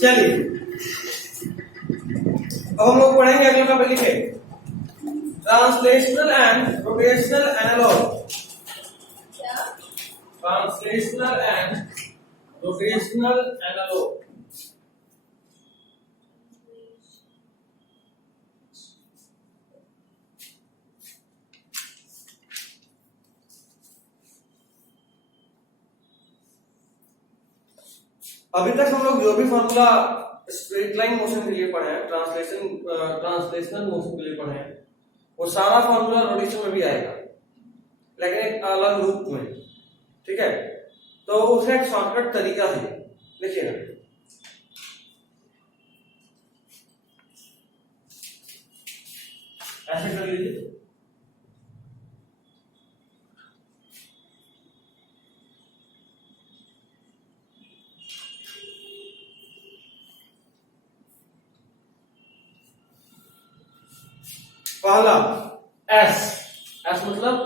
चलिए अब हम लोग पढ़ेंगे अगला टॉपिक लिखे translational and rotational analogue. Translational and rotational analogue. अभी तक हम लोग जो भी फॉर्मूला स्ट्रेट लाइन मोशन के लिए पढ़े हैं, ट्रांसलेशनल मोशन के लिए पढ़े हैं, वो सारा फॉर्मूला रोटेशन में भी आएगा, लेकिन एक अलग रूप में। ठीक है, तो उसका एक शॉर्टकट तरीका है, देखिएगा। ऐसे कर लीजिए, पहला एस। एस मतलब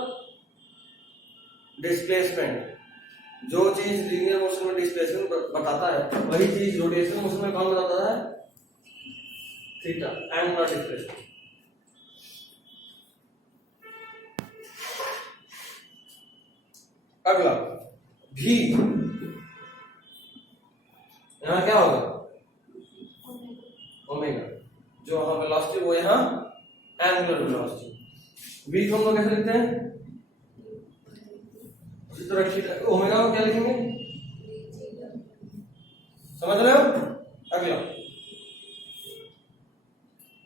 डिस्प्लेसमेंट। जो चीज लीनियर मोशन में डिस्प्लेसमेंट बताता है वही चीज रोटेशनल मोशन में कौन बताता है? Theta, angular displacement. अगला भी, यहां क्या होगा? ओमेगा। जो हम वेलोसिटी वो यहां एंगुलर वेलोसिटी। v को हम लोग कैसे लिखते हैं? उसी तरह थीटा, ओमेगा को क्या लिखेंगे? समझ रहे हो? अगला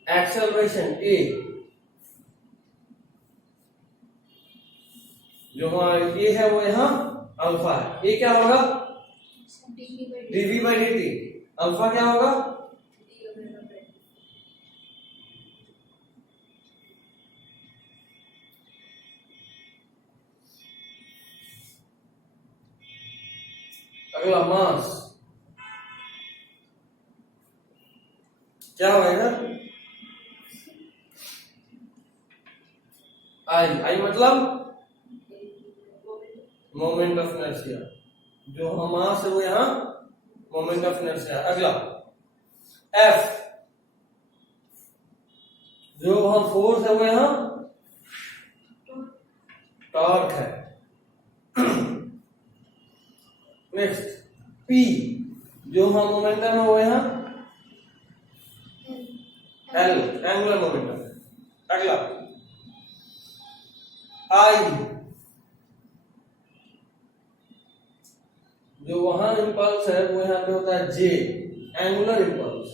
एक्सेलरेशन a, जो हमारा a है वो यहां अल्फा है। a क्या होगा? dv/dt। अल्फा क्या होगा? अगला मास क्या होगा? आई मतलब मोमेंट ऑफ इनर्शिया। जो हम मास है वो यहां मोमेंट ऑफ इनर्शिया। अगला एफ, जो हम फोर्स है वो यहां टॉर्क है। नेक्स्ट पी, जो हम मोमेंटम है वो यहां एल, एंगुलर मोमेंटम। अगला आई, जो वहां इंपल्स है वो यहां पे होता है जे, एंगुलर इंपल्स।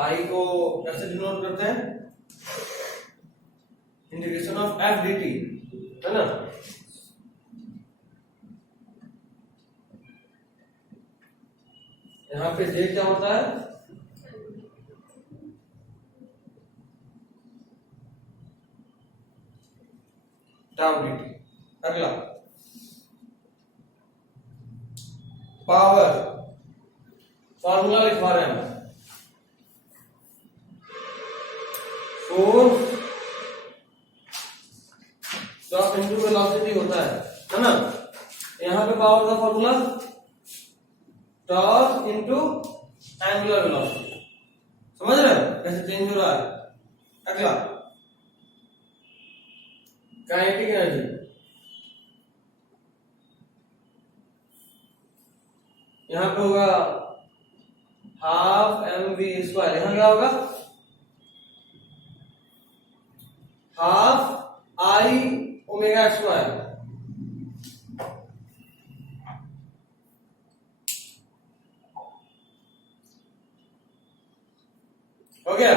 आई को कैसे डिनोट करते हैं? Integration of F D T, है ना? यहां पे जे क्या होता है? Tau D T. अगला पावर, फॉर्मूला लिखवा रहे हैं। फोर्स टॉर्क इनटू वेलोसिटी होता है ना? यहां पे पावर का formula torque into angular velocity. समझ रहे हो कैसे चेंज हो रहा है? अगला काइनेटिक एनर्जी, यहां पे होगा हाफ mv²। यहां क्या होगा? Half I omega square. हो गया?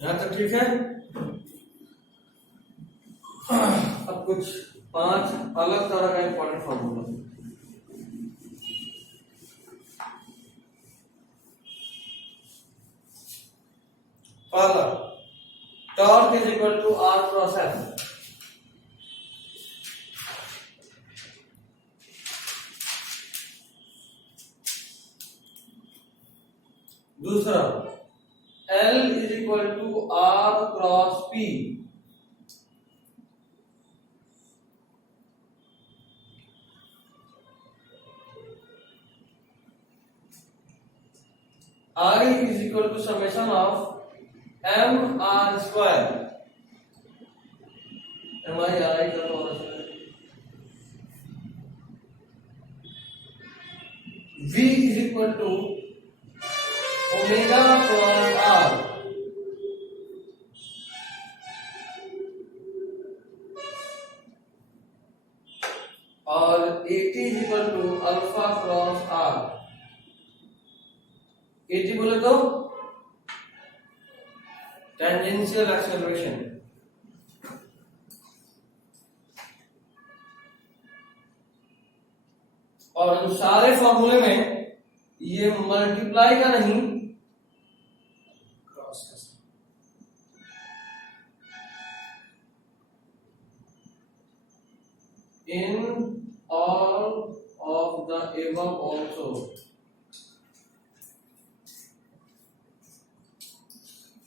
यहां तक ठीक है? अब कुछ 5 अलग तरह का इंपॉर्टेंट फॉर्मूला। पहला torque is equal to R cross F, दूसरा L is equal to R cross P, I is equal to summation of m r square, m I r I का तो V is equal to omega cross r, और AT is equal to alpha cross r। AT बोले तो tangential acceleration, और उन सारे फॉर्मूले में ये मल्टीप्लाई का नहीं क्रॉस का, in all of the above also.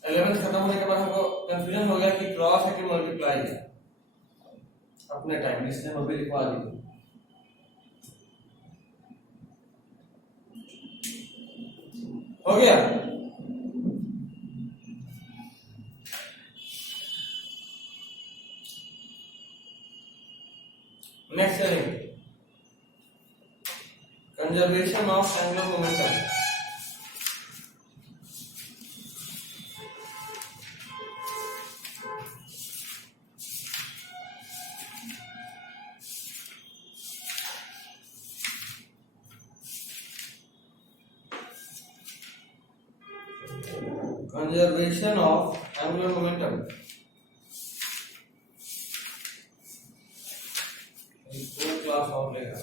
Element खत्म होने के बाद हमको कंफ्यूजन हो गया कि क्रॉस है कि मल्टीप्लाई है अपने टाइम, इसलिए हम अभी लिखवा दी। हो गया, नेक्स्ट चलेंगे conservation of angular momentum. Conservation of angular momentum, इसको क्लास और लेगा।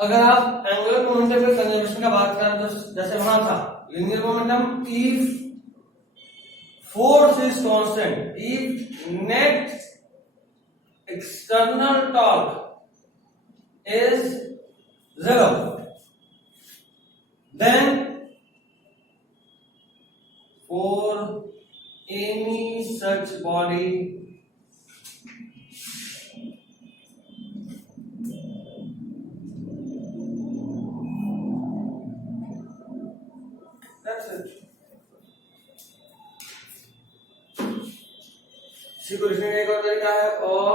अगर आप एंगुलर मोमेंटम के कंजर्वेशन का बात करें तो जैसे वहां था linear momentum, if force is constant, if net external torque is 0, then for any such body इसी को लिखने का एक और तरीका है, और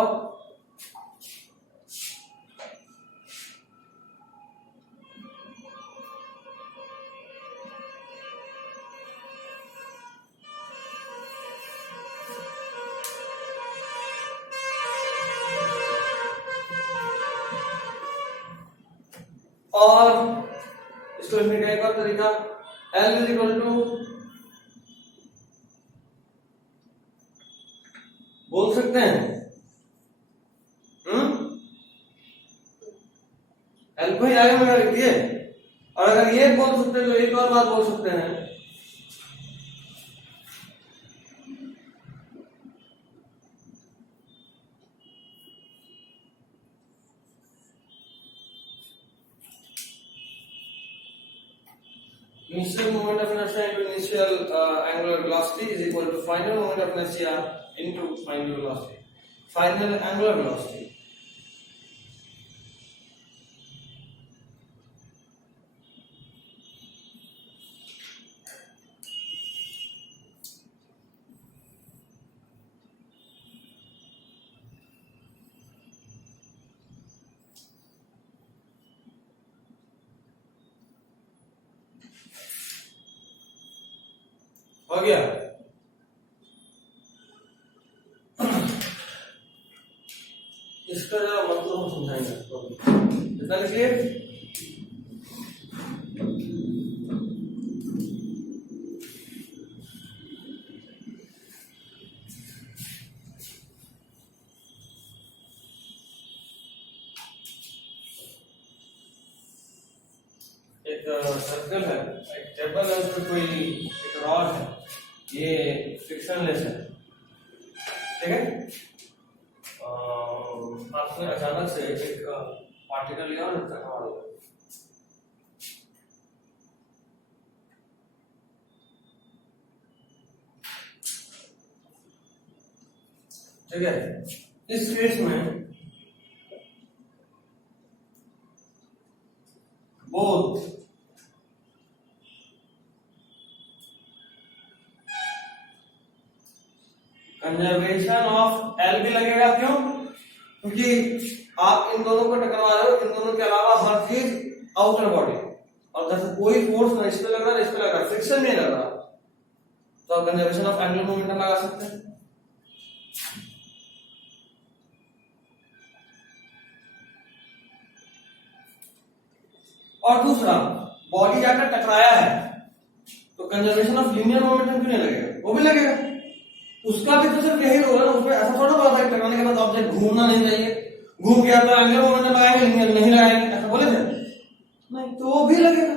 इसको लिखने का एक और तरीका L इज इक्वल टू, बोल सकते हैं L को ही आगे में लिख दिए, और अगर ये बोल सकते हैं तो एक और बात बोल सकते हैं, initial moment of inertia into initial angular velocity is equal to final moment of inertia into final velocity, final angular velocity। हो गया। इतना लिखिए। एक सर्कल है, एक टेबल है, उसमें कोई एक रॉड है, ये फ्रिक्शनलेस है, ठीक है। आपने अचानक से एक पार्टिकल लिया और इसका हवा दिया, ठीक है। इस केस में बोथ कंजर्वेशन ऑफ एल भी लगेगा, क्यों? क्योंकि आप इन दोनों को टकरा रहे हो, इन दोनों के अलावा हर चीज आउटर बॉडी, और जैसे कोई फोर्स ना इस पे लग रहा है, इस पे लग रहा है, फ्रिक्शन नहीं लग रहा, तो आप कंजर्वेशन ऑफ एंगुलर मोमेंटम लगा सकते हैं। और दूसरा, बॉडी जाकर टकराया है तो कंजर्वेशन ऑफ लीनियर मोमेंटम क्यों नहीं लगेगा? वो भी लगेगा, उसका भी तो सिर्फ यही रोल है ना। उसमें ऐसा थोड़ा बोला था कि टकराने के बाद ऑब्जेक्ट घूमना नहीं चाहिए, घूम गया तो एंगुलर मोमेंटम लगाएंगे, लीनियर नहीं लगाएंगे, ऐसा बोले थे? नहीं, तो वो भी लगेगा।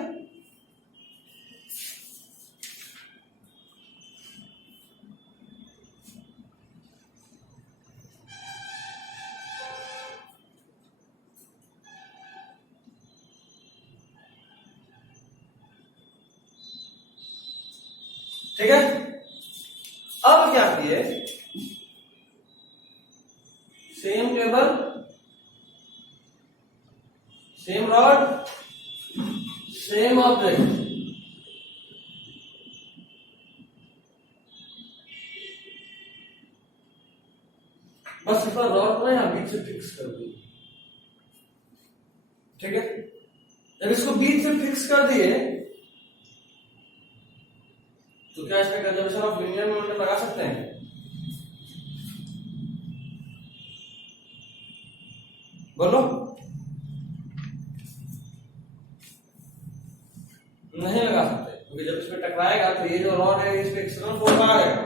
ठीक है। अब क्या किए, same table, same rod, same object, बस इसका रॉड को यहां बीच से फिक्स कर दिए, ठीक है। जब इसको बीच से फिक्स कर दिए तो क्या इसमें कंजर्वेशन ऑफ लीनियर मोमेंटम लगा सकते हैं? बोलो। नहीं लगा सकते, क्योंकि जब इसमें टकराएगा तो ये जो रॉड है इस पे एक्सटर्नल फोर्स आ जाएगा,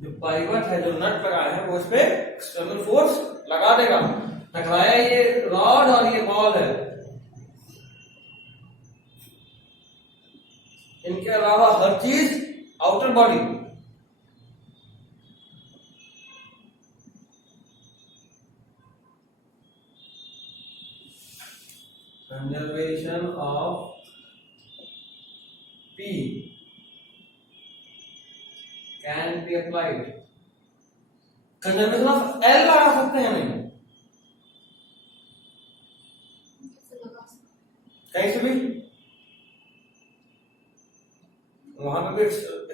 जो पाइवट है, जो नट लगाया है, वो इस पे एक्सटर्नल फोर्स लगा देगा। टकराया ये रॉड और ये बॉल है, इनके अलावा हर चीज outer body, conservation of P can be applied. Conservation of L लगा सकते हैं नहीं, कहीं से भी, वहां पे भी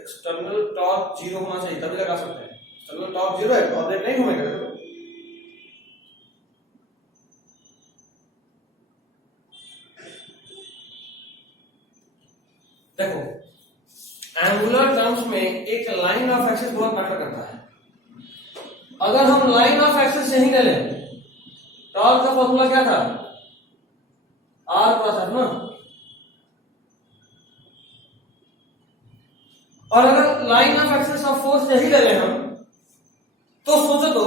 एक्सटर्नल टॉर्क 0 होना चाहिए, तभी लगा सकते हैं। एक्सटर्नल टॉर्क 0 है तो ऑब्जेक्ट नहीं घूमेगा। देखो, एंगुलर टर्म्स में एक लाइन ऑफ एक्सिस बहुत मैटर करता है। अगर हम लाइन ऑफ एक्सिस यही ले लें, टॉर्क का फॉर्मूला क्या था? R क्रॉस F ना। और अगर line of axis of force यही ले लें हम, तो सोचो तो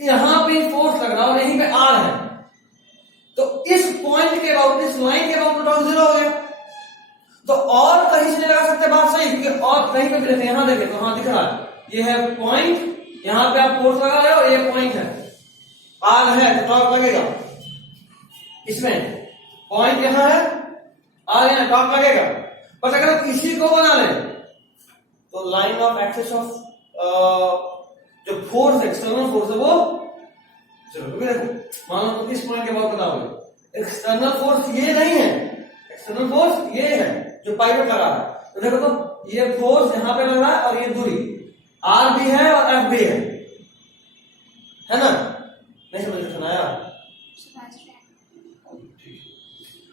यहां पे फोर्स लग रहा है और यहीं पे R है, तो इस पॉइंट के अबाउट, इस लाइन के अबाउट टॉर्क 0 हो गया। तो और कहीं से नहीं लगा सकते, बात सही, क्योंकि और कहीं पे भी देखें, यहां देखें तो हाँ दिख रहा है, ये है पॉइंट, यहां पे आप फोर्स लगा रहे हो, ये पॉइंट है, R है तो टॉर्क लगेगा। इसमें पॉइंट यहां है, R यहां, टॉर्क लगेगा। बस अगर आप इसी को बना लें तो लाइन ऑफ एक्सिस ऑफ जो फोर्स, एक्सटर्नल फोर्स है, वो चलो देखो, मान लो तो किस पॉइंट के बाद बताओगे, एक्सटर्नल फोर्स ये नहीं है, एक्सटर्नल फोर्स ये है जो पाइवट लगा रहा है। तो देखो तो ये फोर्स यहां पे लग रहा है और ये दूरी R भी है और F भी है ना? नहीं समझ सुनाया?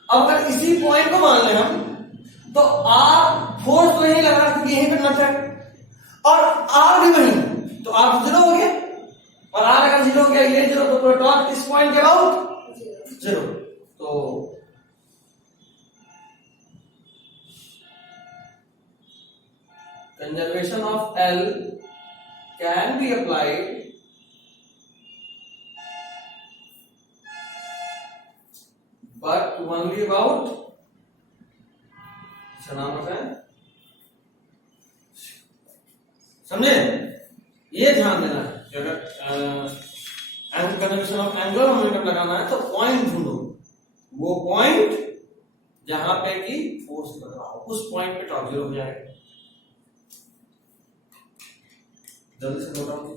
अब अगर इसी पॉइंट को मान लें हम, तो R फोर्स तो यही लग रहा है क्योंकि यहीं पे नट है, और R भी वही, तो R 0 हो गया, और आर अगर जीरो हो गया, ये जीरो, तो प्रोटॉन इस पॉइंट के अबाउट जीरो। तो conservation of L can be applied but only about, नाम रखा है, समझे? ये ध्यान देना है कि अगर कंजर्वेशन ऑफ एंगुलर मोमेंटम लगाना है तो पॉइंट ढूंढो, वो पॉइंट जहां पे कि फोर्स लग रहा हो, उस पॉइंट पे टॉप जीरो हो जाएगा। जल्दी से नोट डाउन।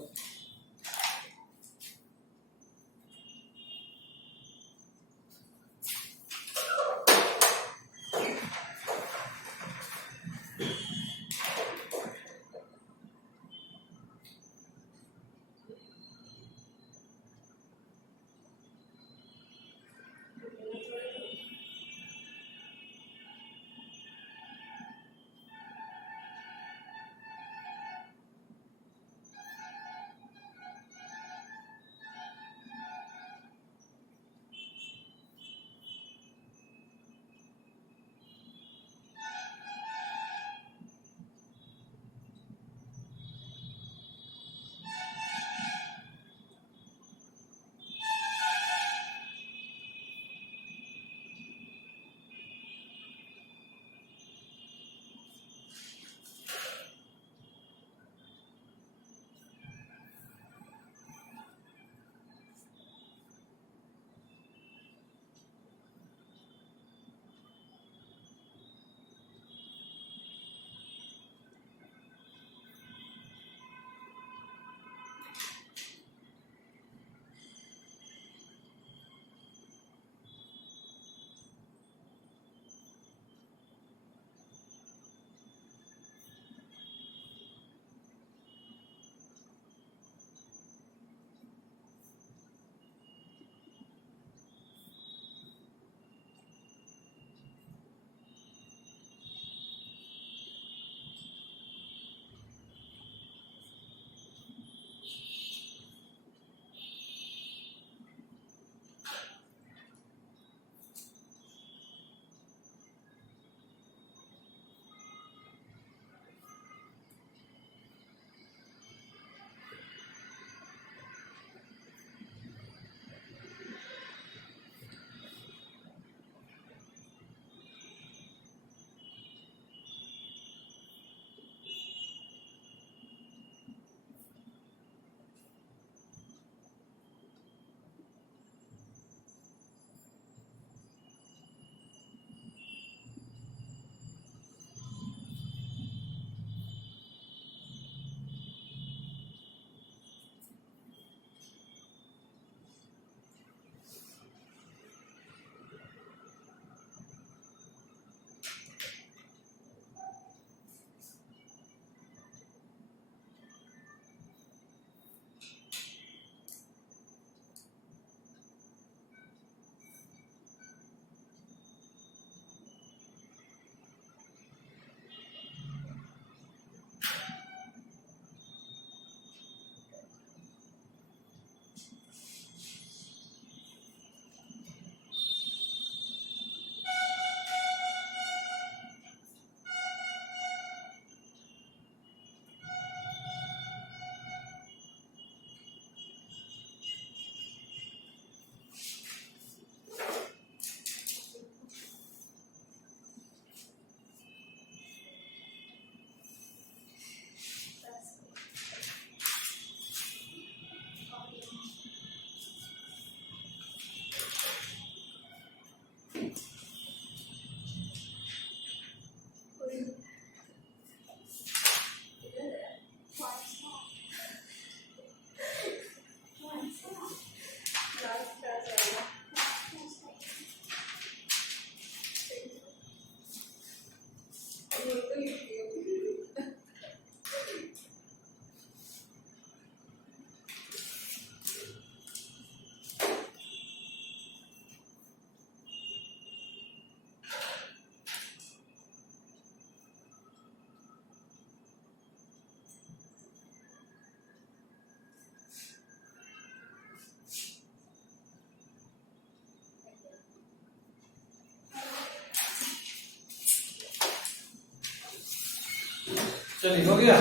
चलिए हो गया।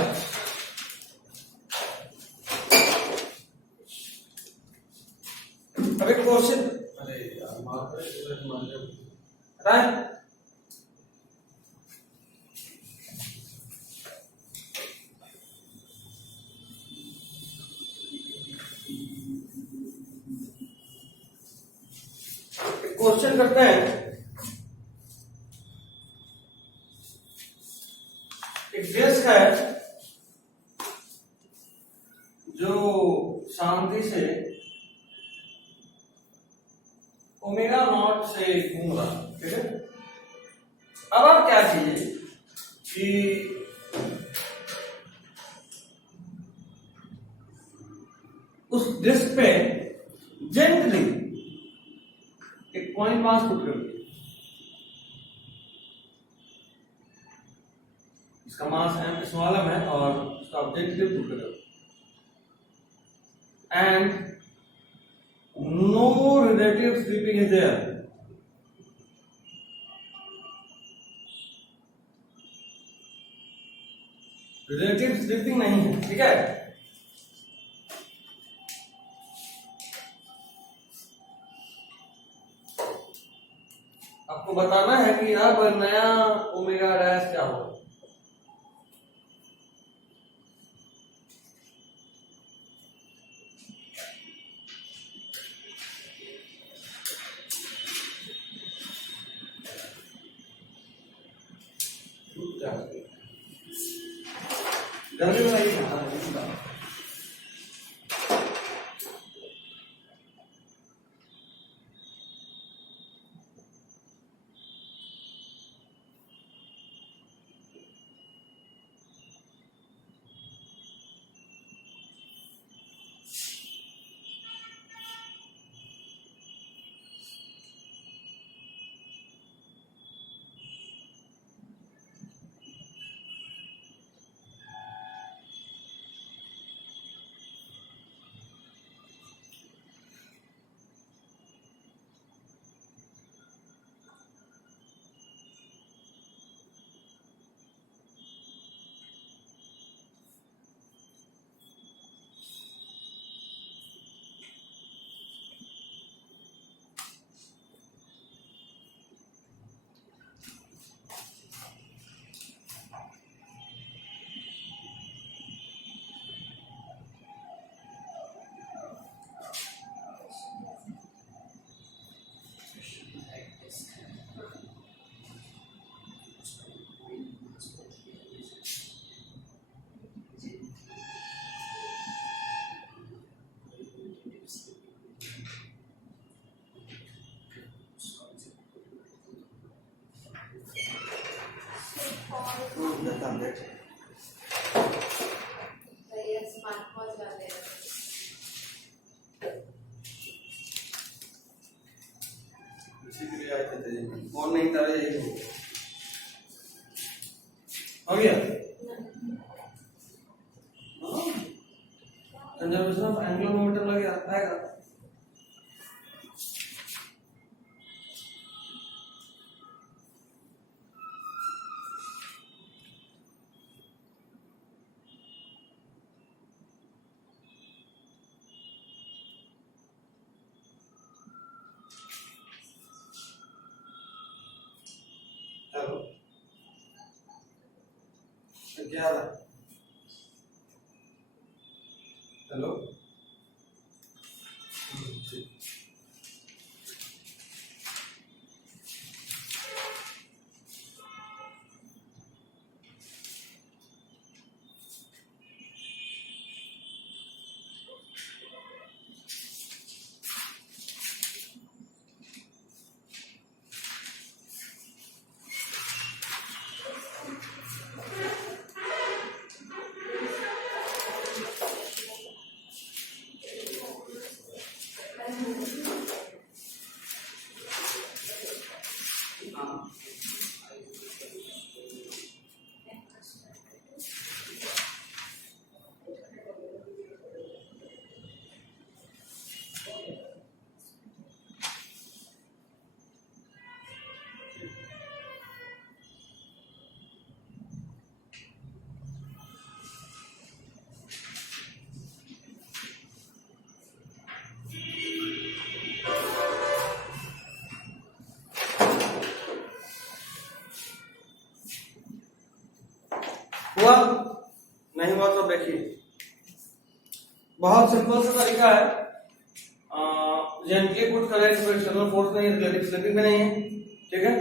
अब एक क्वेश्चन, अरे यार हटाएं। क्वेश्चन करते हैं। एक डिस्क है जो शांति से ओमेगा नॉट से घूम रहा, ठीक है। अब आप क्या कीजिए कि उस डिस्क पे जेंटली एक पॉइंट मास पुट कर दिए। इसका मास m स्मॉल m है और उसका ऑब्जेक्टिव पुट कर, and no relative slipping is there. Relative slipping नहीं है, ठीक है। आपको बताना है कि अब नया ओमेगा डैश क्या होगा। जल्दी बताइए। कौन नहीं था ये हो गया। कंजर्वेशन ऑफ एंगुलर मोमेंटम लगे आएगा। हेलो, क्या हाल है? हेलो, हुआ? नहीं हुआ तो देखिए, बहुत सिंपल सा तरीका है। जेंटली पुट करेक्ट, कोई एक्सटर्नल फोर्स नहीं है, रिलेटिव स्लिपिंग भी नहीं है, ठीक है।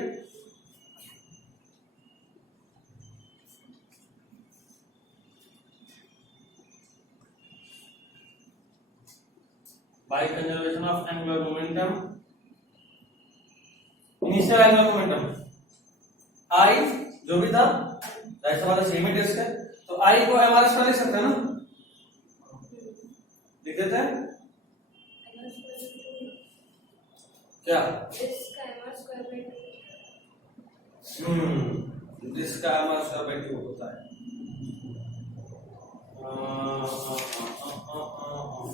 By conservation of angular momentum, initial angular momentum I जो भी था, ऐसा वाला सेम ही टेस्ट है, तो आई को एमआरएस का लिख सकते हैं ना, लिख देते हैं क्या? इसका एमआर स्क्वायर बाय 2 जिसका एमआर स्क्वायर बाय 2 होता है।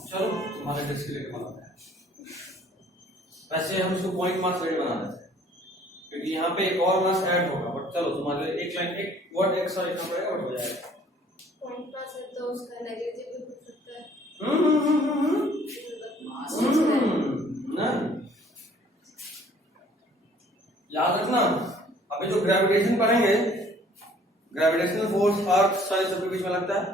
चलो तुम्हारे टेस्ट के लिए बनाते हैं। वैसे हम इसको पॉइंट मास रेट बना देते हैं, क्योंकि यहाँ पे एक और मास ऐड होगा, बट चलो तुम्हारे लिए एक लाइन एक वर्ड एक्स्ट्रा लिखना पड़ेगा, बट हो जाएगा। पॉइंट मास है तो उसका नेगेटिव भी हो सकता है। मास ना याद रखना, अभी जो ग्रेविटेशन पढ़ेंगे, ग्रेविटेशनल फोर्स अर्थ सारे सबके बीच में लगता है,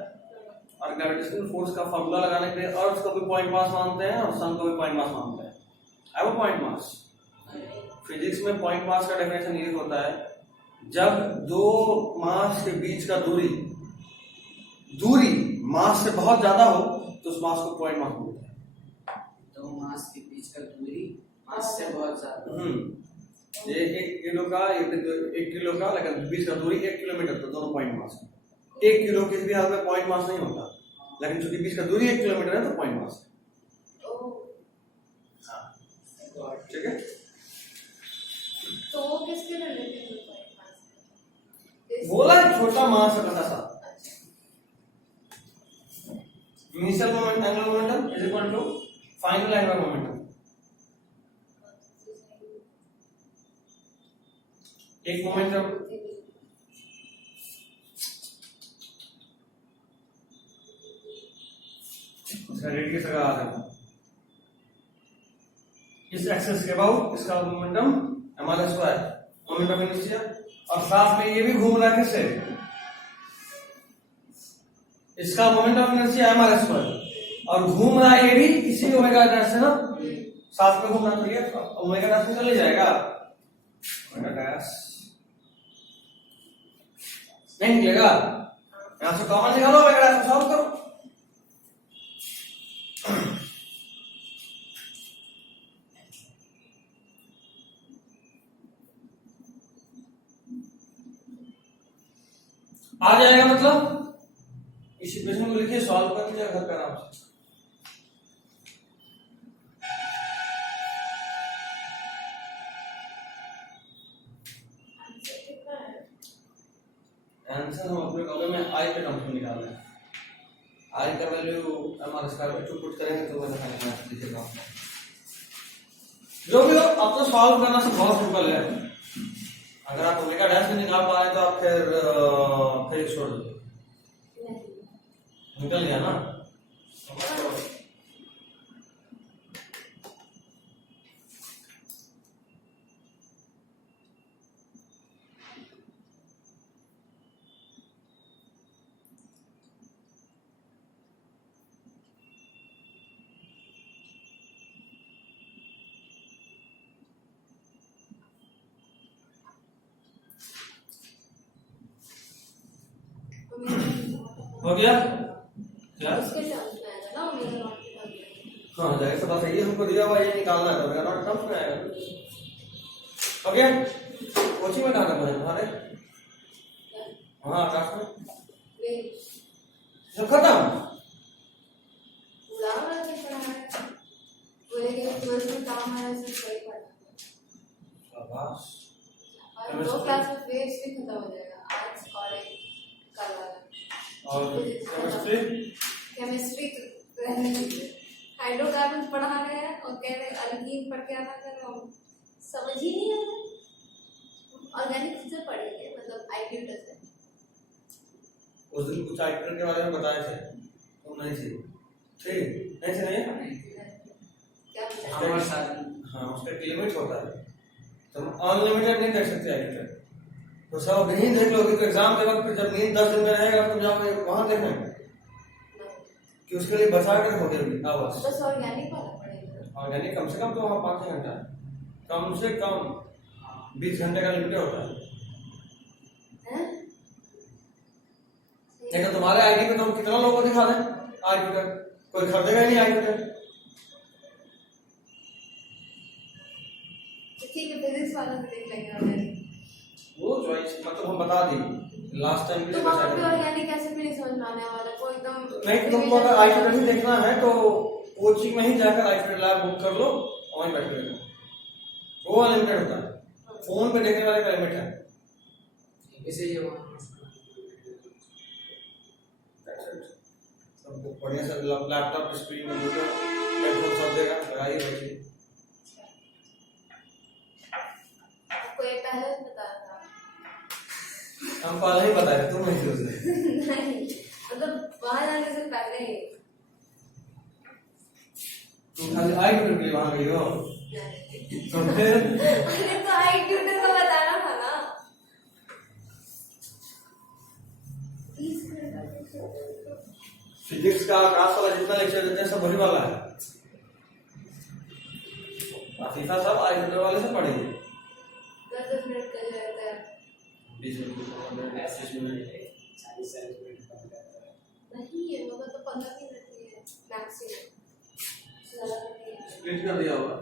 और ग्रेविटेशनल फोर्स का फॉर्मूला लगाने के लिए अर्थ को भी पॉइंट मास मानते हैं और सन को भी पॉइंट मास मानते हैं। आई वो पॉइंट मास, फिजिक्स में पॉइंट मास का डेफिनेशन ये होता है, जब दो मास के बीच का दूरी मास से बहुत ज्यादा हो तो उस मास को पॉइंट मास बोलते हैं। दो मास के बीच का दूरी मास से बहुत ज्यादा, ये 1 किलो का, ये 1 किलो का, लेकिन बीच का दूरी 1 किलोमीटर, तो दोनों पॉइंट मास है। 1 किलो किसी भी हाल में पॉइंट मास नहीं होता, लेकिन चूंकि बीच का दूरी 1 किलोमीटर है तो पॉइंट मास है। ठीक है, तो वो किसके रिलेटेड है पॉइंट मास? बोला छोटा मास है, बड़ा सा। Initial moment angular momentum is equal to final angular momentum. एक मोमेंटम रेडियस लगा रहा है इस एक्सिस के अबाउट, इसका momentum MR square, moment of inertia, और साथ में ये भी घूम रहा है किससे, इसका moment of inertia MR square, और घूम रहा है ये भी इसी ओमेगा डैश से ना, साथ में घूमना, तो ये ओमेगा डैश निकल ही जाएगा, ओमेगा डैश नहीं निकलेगा, यहां से कॉमन निकालो, ओमेगा डैश को सॉल्व करो। आ जाएगा, मतलब इस इक्वेशन को लिखिए, सॉल्व कर लीजिए घर पे आराम से। आंसर हम अपने कॉलम में आई के टर्म्स में निकाल रहे हैं। आई का वैल्यू हमारे स्क्वायर में पुट करेंगे तो वह फाइनल आंसर दिखेगा। जो भी हो, अब तो सॉल्व करना सब बहुत सिंपल है। अगर आप ओमेगा डैश में निकाल पा रहे तो आप फिर छोड़ दो, निकल गया ना। हो गया क्या? उसके टर्म्स में आएगा ना, ओमेगा नॉट के टर्म्स में। हाँ, जाहिर सी बात है, ये हमको दिया हुआ है, ये निकालना है, तो ओमेगा नॉट टर्म्स में आएगा। हो गया? कोचिंग में कहाँ तक पढ़े तुम्हारे? हाँ, आकाश में सब खत्म। पूरा वाला नहीं पढ़ा है, बोले कि 12th में काम आया सब सही पढ़ा। शाबाश। और 2 क्लास में वेव्स भी खत्म हो जाएगा, आज कॉलेज कल वाला। और केमिस्ट्री तो रहने दीजिए, हाइड्रोकार्बन पढ़ा रहे हैं और कह रहे अल्कीन पढ़ के आना कर रहा हूँ, समझ ही नहीं आता। ऑर्गेनिक से पढ़ेंगे, मतलब आईब्यूटा से। उस दिन कुछ आइटम के बारे में बताए थे, तुम नहीं थी? ठीक, नहीं थे नहीं? क्या बताया? हमारे साथ हाँ, उसका एक लिमिट होता है, तुम अनलिमिटेड नहीं कर सकते आइटम। तो सब नहीं देख लोगे तो एग्जाम के वक्त जब नींद 10 दिन में रहेगा तो जाओगे वहां देखने कि उसके लिए बचा कर हो गया आवाज। बस ऑर्गेनिक वाला पड़ेगा। ऑर्गेनिक कम से कम तो वहाँ 5 घंटा, कम से कम 20 घंटे का लिमिट होता है। लेकिन तुम्हारे आईडी पे तो हम कितना लोगों को दिखा दें आर्किटेक्ट, कोई खरीदेगा ही नहीं आर्किटेक्ट। ठीक है, फिजिक्स वाला भी देख लेंगे ऑर्गेनिक। वो चॉइस मतलब हम बता दी लास्ट टाइम के तो लिए वहाँ बचा पे देंगे। ऑर्गेनिक कैसे भी नहीं समझ में आने वाला, कोई एकदम नहीं तुमको अगर आर्किटेक्ट ही देखना है तो कोचिंग में ही जाकर आर्किटेक्ट लैब बुक कर लो और वहीं बैठ के, वो अनलिमिटेड होता है। फोन पे देखने वाले का लिमिट है। इसे ये वहाँ सबको बढ़िया से लैपटॉप स्क्रीन में हेडफोन सब देगा लगाइए बैठिए। आपको ये पहले ही बताया था। हम पहले ही बताए तुम नहीं थे उसे। नहीं मतलब वहां जाने से पहले ही। तुम खाली आई के लिए वहां गई हो नहीं। तो फिर अरे तो आई ट्यूटर को बताना था ना। फिजिक्स का आकाश वाला जितना लेक्चर देते हैं सब वही वाला है। आफीफा सब आईटीआई वाले से पढ़ेंगे। 10 मिनट का जो रहता है 20 मिनट 25 मिनट 40 मिनट का रहता है। नहीं है, वो तो 15 मिनट की है मैक्सिमम, ज्यादा नहीं है। स्प्लिट कर दिया होगा।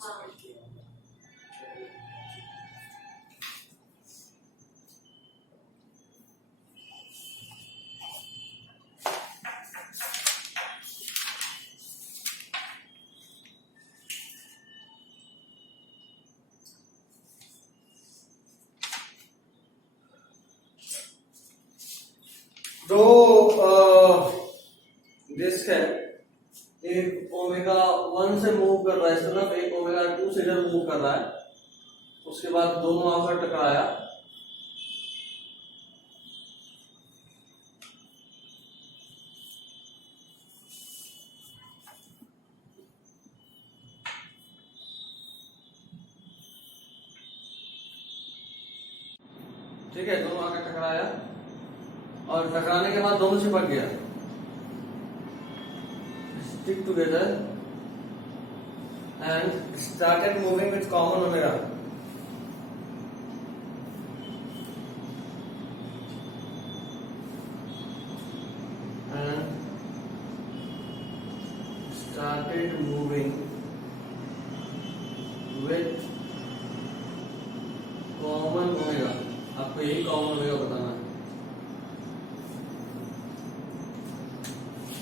हाँ। दो डिस्क है, एक ओमेगा 1 से मूव कर रहा है इस तरफ, एक ओमेगा 2 से इधर मूव कर रहा है। उसके बाद दोनों आकर टकराया, ठीक है, दोनों आकर टकराया और टकराने के बाद दोनों चिपक गया। Stick together and started moving with common omega. And started moving with common omega. आपको यही कॉमन ओमेगा बताना है।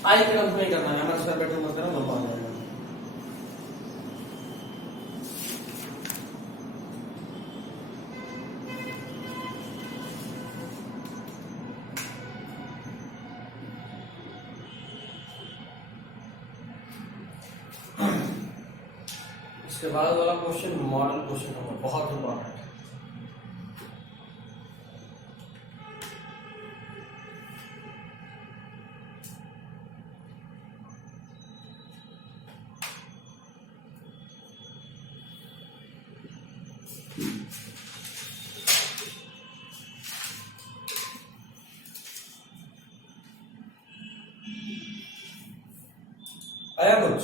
आई के अंत में ही करना है, हमारे साथ बैठे मत करना, लंबा हो जाएगा। इसके बाद वाला क्वेश्चन मॉडल क्वेश्चन होगा, बहुत इंपॉर्टेंट। आया कुछ?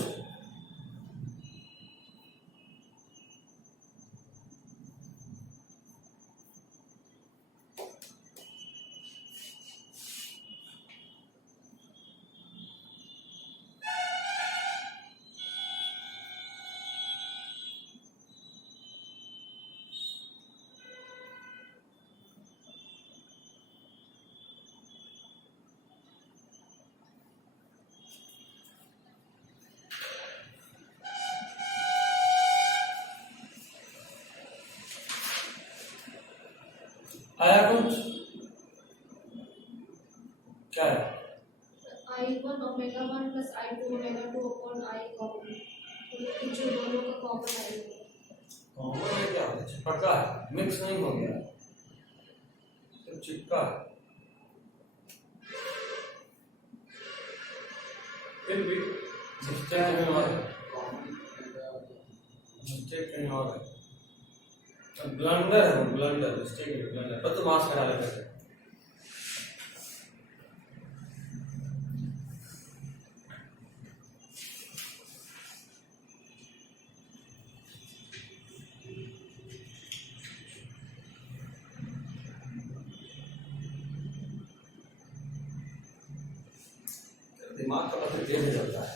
आया कुछ? क्या है? I1 omega 1 plus I2 omega 2 upon I common, जो दोनों का कॉमन है। कॉमन है क्या? चिपका है, मिक्स नहीं हो गया, तो चिपका है। फिर भी मिस्टेक कहीं और है, मिस्टेक कहीं और है। ब्लंडर है, ब्लंडर मिस्टेक है, ब्लंडर पर तो मास्क हटा लेते थे। दिमाग का पता तेज हो जाता है।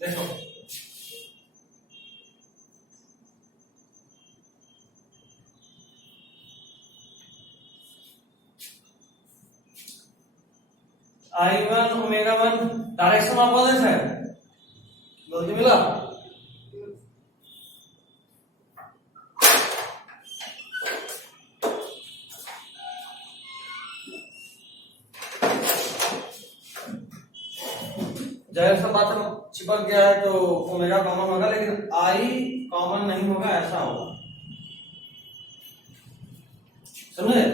देखो I1 ओमेगा 1 डायरेक्शन अपोजिट है, जल्दी मिला। जाहिर सा बात है, चिपक गया है तो ओमेगा कॉमन होगा, लेकिन आई कॉमन नहीं होगा, ऐसा होगा, समझे?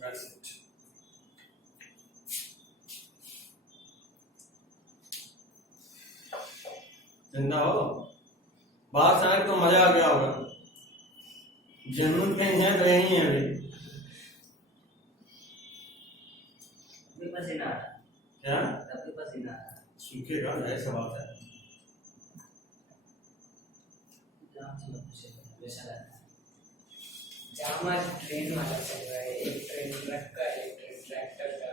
That's it. जिंदा हो, बाहर से आए तो मजा आ गया होगा। जन्नत कहीं है तो यही है अभी। अभी पसीना आ रहा है। क्या? अभी पसीना आ रहा है। सूखेगा, ऐसा बात है। जाम से पूछे वैसा लगता है। जाम आज ट्रेन वाला चल रहा है, एक ट्रेन ट्रक का, एक ट्रेन ट्रैक्टर का।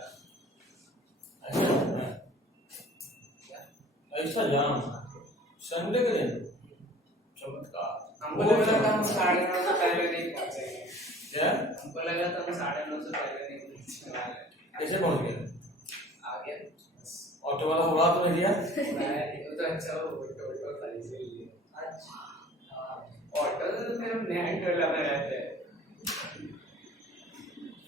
ऐसा है, ऐसा जाम संडे के दिन चमत्कार। हमको लगा था हम 9:30 से पहले नहीं पहुंचेंगे। क्या? हमको लगा था हम 9:30 से पहले नहीं पहुंचने वाले। कैसे पहुंच गए? आ गया ऑटो वाला उड़ा तो नहीं दिया? मैं वो तो अच्छा हो, ऑटो खाली से लिए। अच्छा हाँ, ऑटो तो फिर हम नया टोला में रहते हैं।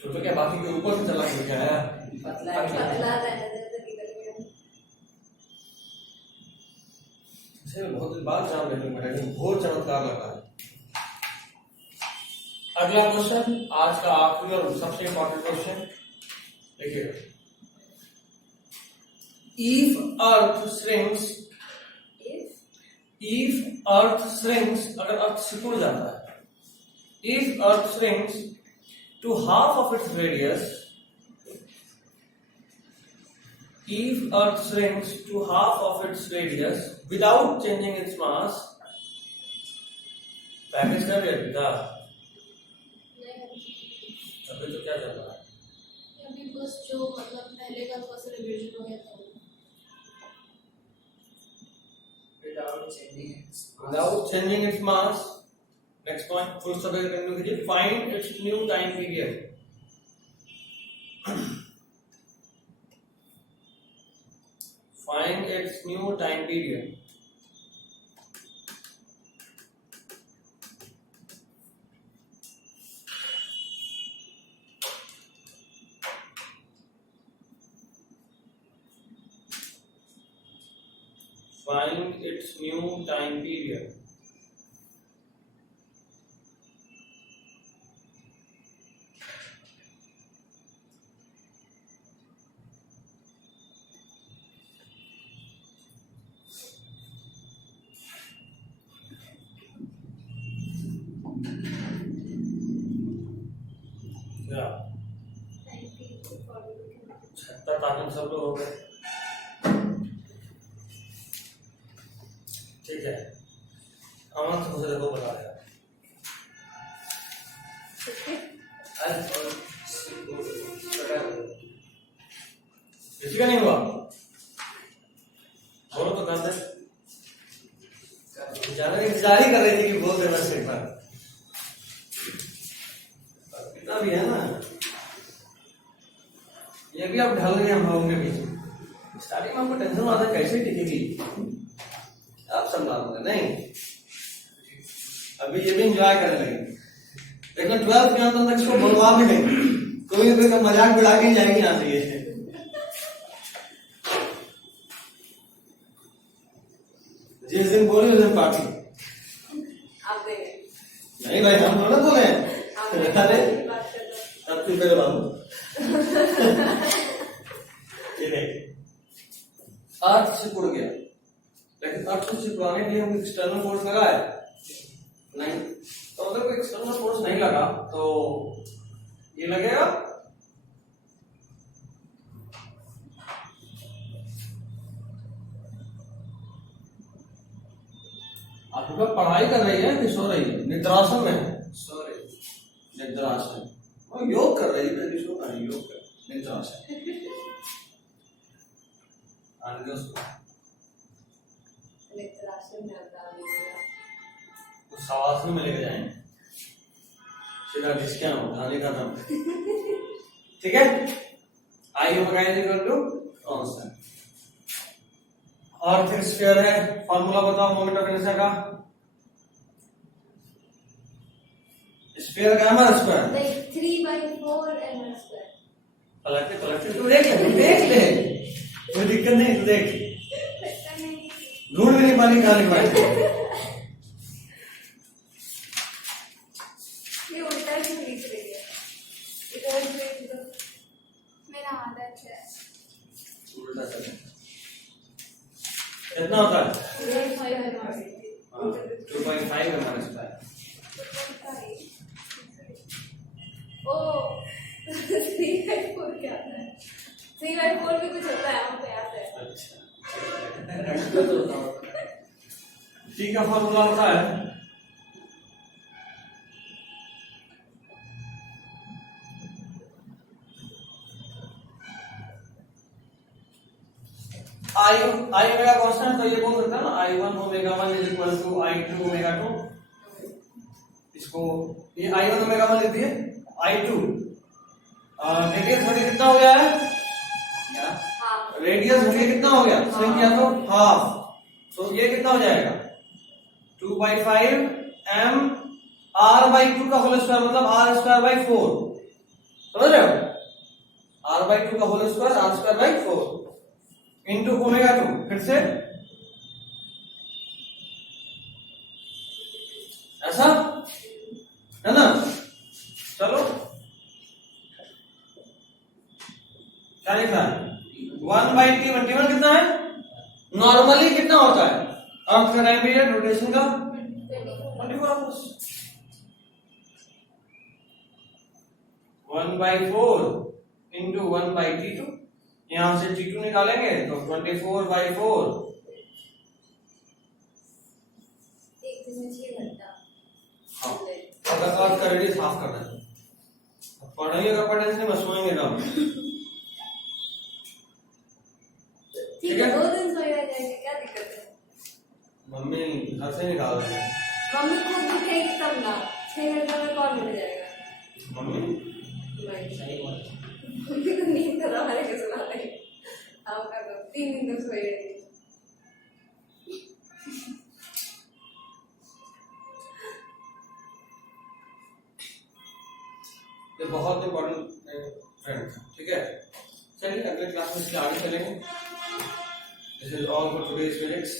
तो क्या बाकी के ऊपर से चला के क्या है? पतला पतला रहने दे, निकल गया। इसे बहुत दिन बाद जान लेकिन बहुत चमत्कार लगा है। अगला क्वेश्चन, आज का आखिरी और सबसे इंपॉर्टेंट क्वेश्चन देखिएगा। If Earth shrinks, if Earth shrinks, अगर अर्थ सिकुड़ जाता है, if Earth shrinks to half of its radius, if Earth shrinks to half of its radius without changing its mass, package कर दिया बेटा, अभी तो क्या चल रहा है? अभी बस जो मतलब पहले का थोड़ा सा रिवीजन हो गया था। Without changing its mass. Next point, full stop continue कीजिए. Find its new time period. Find its new time period. Find its new time period. क्या? 76 ताकत सब लोग हो गए। ठीक है, अमन से मुझे देखो बता रहा है। किसी का नहीं हुआ? बोलो तो कर दे। जाने की इंतजार ही कर रही थी कि बोल देना से एक बार। इतना भी है ना, ये भी अब ढल गए हम लोगों के बीच। स्टार्टिंग में आपको टेंशन आता है कैसे टिकेगी, आप संभालोगे नहीं, अभी ये भी एंजॉय करने लगे। लेकिन 12th के अंत तक इसको बुलवा भी नहीं, कोई ना कोई का मजाक उड़ा के जाएगी यहाँ से। ये जिस दिन बोले उस दिन पार्टी। आप गए नहीं भाई, हम थोड़ा बोले। आप अरे तब फिर मेरे बाबू अर्थ से जुड़ गया, लेकिन अर्थ से चिपकाने के लिए हम एक्सटर्नल फोर्स लगाए नहीं, तो अगर कोई एक्सटर्नल फोर्स नहीं लगा तो ये लगेगा, आपका पढ़ाई कर रही है कि सो रही है? निद्रासन में है, सो रही निद्रासन, और योग कर रही है, सो कर योग कर निद्रासन। आगे उसको निद्रासन में अवतार लिया। तो सवासन में लेके जाएंगे सीधा, जिसके नाम उठाने का नाम, ठीक है। आइए लगाइए कर लो आंसर। और फिर स्फीयर है, फॉर्मूला बताओ मोमेंट ऑफ इनर्शिया का। स्फीयर का हमारा स्क्वायर Like 3/4 m square. पलट के तू देख ले, कोई दिक्कत नहीं, तू देख, ढूंढ भी नहीं पानी कहाँ लिखा है। ये उल्टा क्यों लिख रही है? इधर से तो मेरा आदत है। उल्टा चल कितना होता है? 2.5 है हमारे। 2.5 है हमारे स्क्वायर। ओ 3/4 क्या होता है? 3/4 भी कुछ होता है, हमको याद है। अच्छा, ठीक है, फॉर्मूला होता है आई ओमेगा कांस्टेंट, तो ये बोल सकता है ना I1 omega 1 is equal to I2 omega 2। इसको ये I1 ओमेगा 1 लिख दिए, I2 रेडियस घटे कितना हो गया है? हाँ। रेडियस घटे कितना हो गया? सेम किया तो हाफ, तो ये कितना हो जाएगा? 2/5 m r/2 का होल स्क्वायर, मतलब r²/4, समझ रहे हो? r/2 का whole square r²/4 into omega 2, फिर से ऐसा है ना। चलो क्या लिखा है? 1/t21 कितना है? नॉर्मली कितना होता है अर्थ का टाइम पीरियड रोटेशन का? 24 आवर्स। 1/4 इंटू 1/t2, यहां से t2 निकालेंगे तो 24/4। एक दिन में 6 घंटा। हाँ, अगर अर्थ का रेडियस हाफ करना है, पढ़ाइएगा पढ़ने से मैं सोएंगे ना। ठीक है, 2 दिन सोया जाएगा, क्या दिक्कत है? मम्मी घर से निकाल रही है। मम्मी खुद उठेगी तब ना, 6 घंटा में कौन मिल जाएगा? मम्मी नहीं, सही बोल मम्मी को नींद कर रहा है कि सुना रही है। हम कर दो 3 दिन तक सोई रहेगी। ये बहुत इंपॉर्टेंट फ्रेंड, ठीक है। चलिए अगले क्लास में इसके आगे चलेंगे। This is all for today's physics.